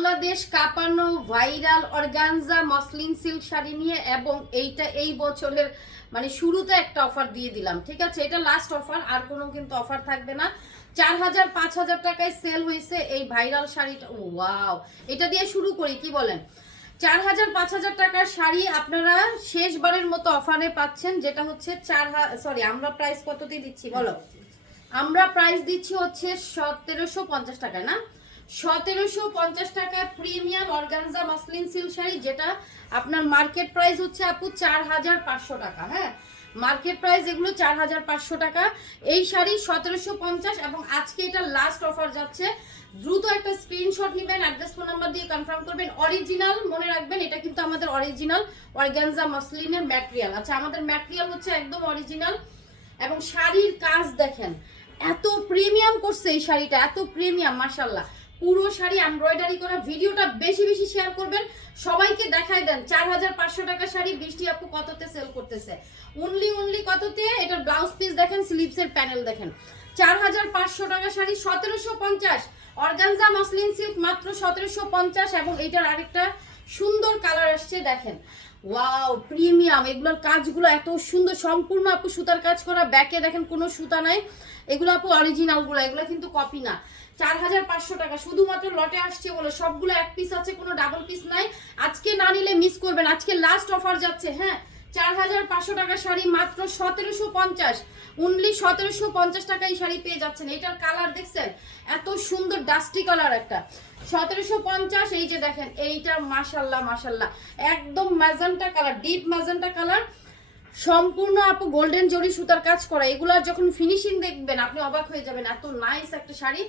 বাংলাদেশ কাঁপানো viral organza muslin silk sari নিয়ে, এবং এইটা এই বছরের মানে শুরুতে একটা অফার দিয়ে দিলাম, ঠিক আছে? এটা লাস্ট অফার, আর কোনো কিন্তু অফার থাকবে না। 4000-5000 টাকায় সেল হয়েছে এই ভাইরাল শাড়িটা। ওয়াও, এটা দিয়ে শুরু করি, কি বলেন? 4000-5000 টাকার শাড়ি আপনারা শেষবারের মতো অফারে পাচ্ছেন, যেটা হচ্ছে আমরা প্রাইস কত দিয়ে দিচ্ছি বলো? আমরা প্রাইস দিচ্ছি হচ্ছে 1750 টাকা, না 1750 টাকা premium organza muslin silk sari, যেটা আপনার মার্কেট প্রাইস হচ্ছে আপু 4500 টাকা। হ্যাঁ, মার্কেট প্রাইস এগুলো 4500 টাকা। এই শাড়ি 1750, এবং আজকে এটা লাস্ট অফার যাচ্ছে। দ্রুত একটা স্ক্রিনশট নেবেন, অ্যাড্রেস ফোন নাম্বার দিয়ে কনফার্ম করবেন। অরিজিনাল মনে রাখবেন, এটা কিন্তু আমাদের অরিজিনাল অর্গানজা মসলিনের ম্যাটেরিয়াল। আচ্ছা, আমাদের ম্যাটেরিয়াল হচ্ছে একদম অরিজিনাল, এবং শাড়ির কাজ দেখেন এত প্রিমিয়াম করছে এই শাড়িটা, এত প্রিমিয়াম মাশাআল্লাহ। পুরো শাড়ি এমব্রয়ডারি করা। ভিডিওটা বেশি বেশি শেয়ার করবেন, সবাইকে দেখাই দেন। 4500 টাকা শাড়ি বৃষ্টি আপু কততে সেল করতেছে? অনলি কততে? এটা ব্লাউজ পিস দেখেন, স্লিভসের প্যানেল দেখেন। 4500 টাকা শাড়ি 1750। অর্গানজা মসলিন সিল্ক মাত্র 1750, এবং এইটার আরেকটা সুন্দর কালার আসছে দেখেন। Wow, premium. এগুলোর কাজগুলো এত সুন্দর, সম্পূর্ণ আপু সুতার কাজ করা। ব্যাকে দেখেন কোনো সুতা নাই, এগুলো আপু অরিজিনাল গুলো, এগুলো কিন্তু কপি না। 4500 টাকা শুধুমাত্র লটে আসছে বলে, সবগুলো এক পিস আছে, কোনো ডাবল পিস নাই। আজকে না নিলে মিস করবেন, আজকে লাস্ট অফার যাচ্ছে। হ্যাঁ, 4500 টাকা শাড়ি মাত্র 1750। অনলি 1750 টাকায় শাড়ি পেয়ে যাচ্ছেন। এটার কালার দেখছেন এত সুন্দর, ডাস্টি কালার একটা। 1750। এই যে দেখেন এইটা, মাশাল্লাহ মাশাল্লাহ, একদম magenta colour, deep magenta colour, সম্পূর্ণ আপু গোল্ডেন জরি সুতার কাজ করা। এগুলার যখন ফিনিশিং দেখবেন আপনি অবাক হয়ে যাবেন, এত নাইস একটা শাড়ি।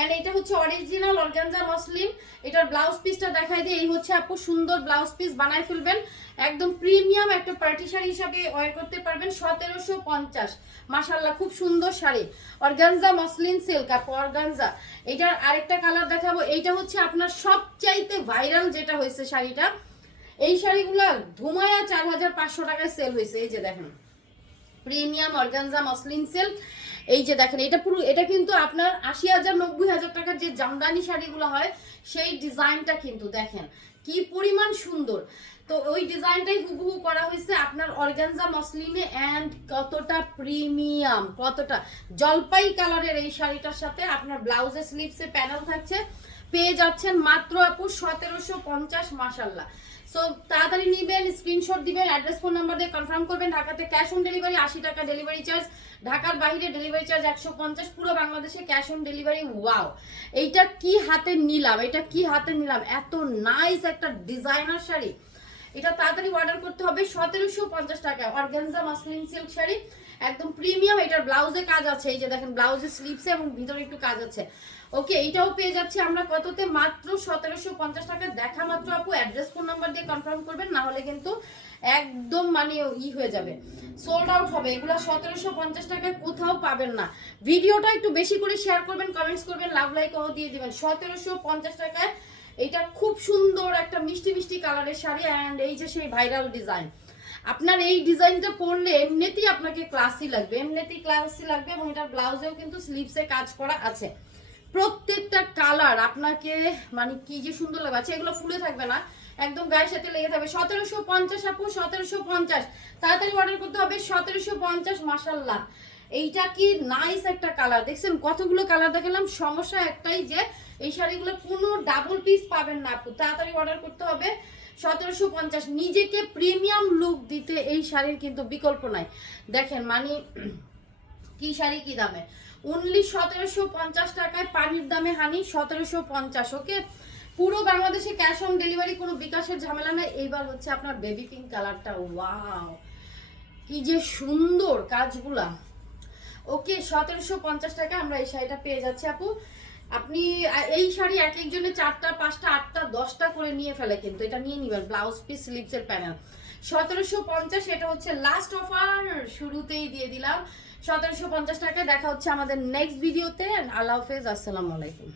এন্ড এটা হচ্ছে অরিজিনাল অর্গানজা মসলিন। এটার ব্লাউজ পিসটা দেখাই দিই। এই হচ্ছে আপু সুন্দর ব্লাউজ পিস বানাই ফেলবেন, একদম প্রিমিয়াম একটা পার্টি শাড়ি হিসাবে ওয়্যার করতে পারবেন। 1750, মাশাআল্লাহ, খুব সুন্দর শাড়ি। অর্গানজা মসলিন সিল্ক আপু, অর্গানজা। এটার আরেকটা কালার দেখাবো। এইটা হচ্ছে আপনার সবচাইতে ভাইরাল যেটা হয়েছে শাড়িটা। এই শাড়িগুলো ধুমায়া 4500 টাকায় সেল হয়েছে। এই যে দেখেন প্রিমিয়াম অর্গানজা মসলিন সিল্ক। এই যে দেখেন এটা পুরো, এটা কিন্তু আপনার 80,000-90,000 টাকার যে জামদানি শাড়িগুলো হয় সেই ডিজাইনটা কিন্তু দেখেন কি পরিমাণ সুন্দর। তো ওই ডিজাইনটাই হুবহু করা হয়েছে আপনার অর্গানজা মসলিনে। এন্ড কতটা প্রিমিয়াম, কতটা জলপাই কালারের এই শাড়িটার সাথে আপনার ব্লাউজের স্লিভসে প্যানেল থাকছে। পেয়ে যাচ্ছেন মাত্র আপু 1750, মাশাআল্লাহ। সো তাড়াতাড়ি নিবেন, স্ক্রিনশট দিবেন, অ্যাড্রেস ফোন নাম্বার দিয়ে কনফার্ম করবেন। ঢাকাতে ক্যাশ অন ডেলিভারি 80 টাকা ডেলিভারি চার্জ, ঢাকার বাইরে ডেলিভারি চার্জ 150, পুরো বাংলাদেশে ক্যাশ অন ডেলিভারি। ওয়াও, এইটা কি হাতে নিলাম, এটা কি হাতে নিলাম, এত নাইস একটা ডিজাইনার শাড়ি। এটা তাড়াতাড়ি অর্ডার করতে হবে। 1750 টাকা অর্গানজা মসলিন সিল্ক শাড়ি, একদম প্রিমিয়াম। এটার ব্লাউজে কাজ আছে, এই যে দেখেন ব্লাউজের স্লিভসে এবং ভিতরে একটু কাজ আছে। ওকে, এইটাও পেয়ে যাচ্ছি আমরা কততে? মাত্র 1750 টাকা। দেখা মাত্র আপু অ্যাড্রেস ফোন নাম্বার দিয়ে কনফার্ম করবেন, না হলে কিন্তু একদম মানে হয়ে যাবে, সোল্ড আউট হবে। এগুলো 1750 টাকায় কোথাও পাবেন না। ভিডিওটা একটু বেশি করে শেয়ার করবেন, কমেন্টস করবেন, লাভ লাইক ও দিয়ে দিবেন। 1750 টাকায় এটা খুব সুন্দর একটা মিষ্টি মিষ্টি কালারের শাড়ি। অ্যান্ড এই যে সেই ভাইরাল ডিজাইন, আপনার এই ডিজাইনটা পরলে এমনিতেই আপনাকে ক্লাসি লাগবে, এমনিতেই ক্লাসি লাগবে। এবং এটার ব্লাউজেও কিন্তু স্লিভসে কাজ করা আছে। প্রত্যেকটা কালার আপনাকে মানে কি যে সুন্দর লাগবে। আচ্ছা, এগুলো ফুলে থাকবে না, একদম গায়ের সাথে লেগে থাকবে। 1750 আপু, 1750। তাড়াতাড়ি অর্ডার করতে হবে। 1750, মাশাআল্লাহ। এইটা কি নাইস একটা কালার, দেখছেন কতগুলো কালার দেখালাম। সমস্যা একটাই যে এই শাড়িগুলো কোনো ডাবল পিস পাবেন না আপু, তাড়াতাড়ি অর্ডার করতে হবে। 1750। নিজেকে প্রিমিয়াম লুক দিতে এই শাড়ির কিন্তু বিকল্প নাই। দেখেন মানে কি শাড়ি কি দামে, অনলি 1750 টাকায়, পানির দামে হানি। 1750। ওকে, পুরো বাংলাদেশে ক্যাশ অন ডেলিভারি, কোনো বিকাশের ঝামেলা নাই। এইবার হচ্ছে আপনার বেবি পিঙ্ক কালারটা। ওয়াও, কি যে সুন্দর কাজগুলা। ওকে, 1750 টাকা আমরা এই শাড়িটা পেয়ে যাচ্ছি আপু। আপনি এই শাড়ি এক একজনে 4টা 5টা 8টা 10টা করে নিয়ে ফেলে, কিন্তু এটা নিয়ে নিবেন। ব্লাউজ পিস, স্লিভসের প্যানেল। 1750। এটা হচ্ছে লাস্ট অফার, শুরুতেই দিয়ে দিলাম 1750 টাকায়। দেখা হচ্ছে আমাদের নেক্সট ভিডিওতে। আল্লাহ হাফেজ, আসসালামু আলাইকুম।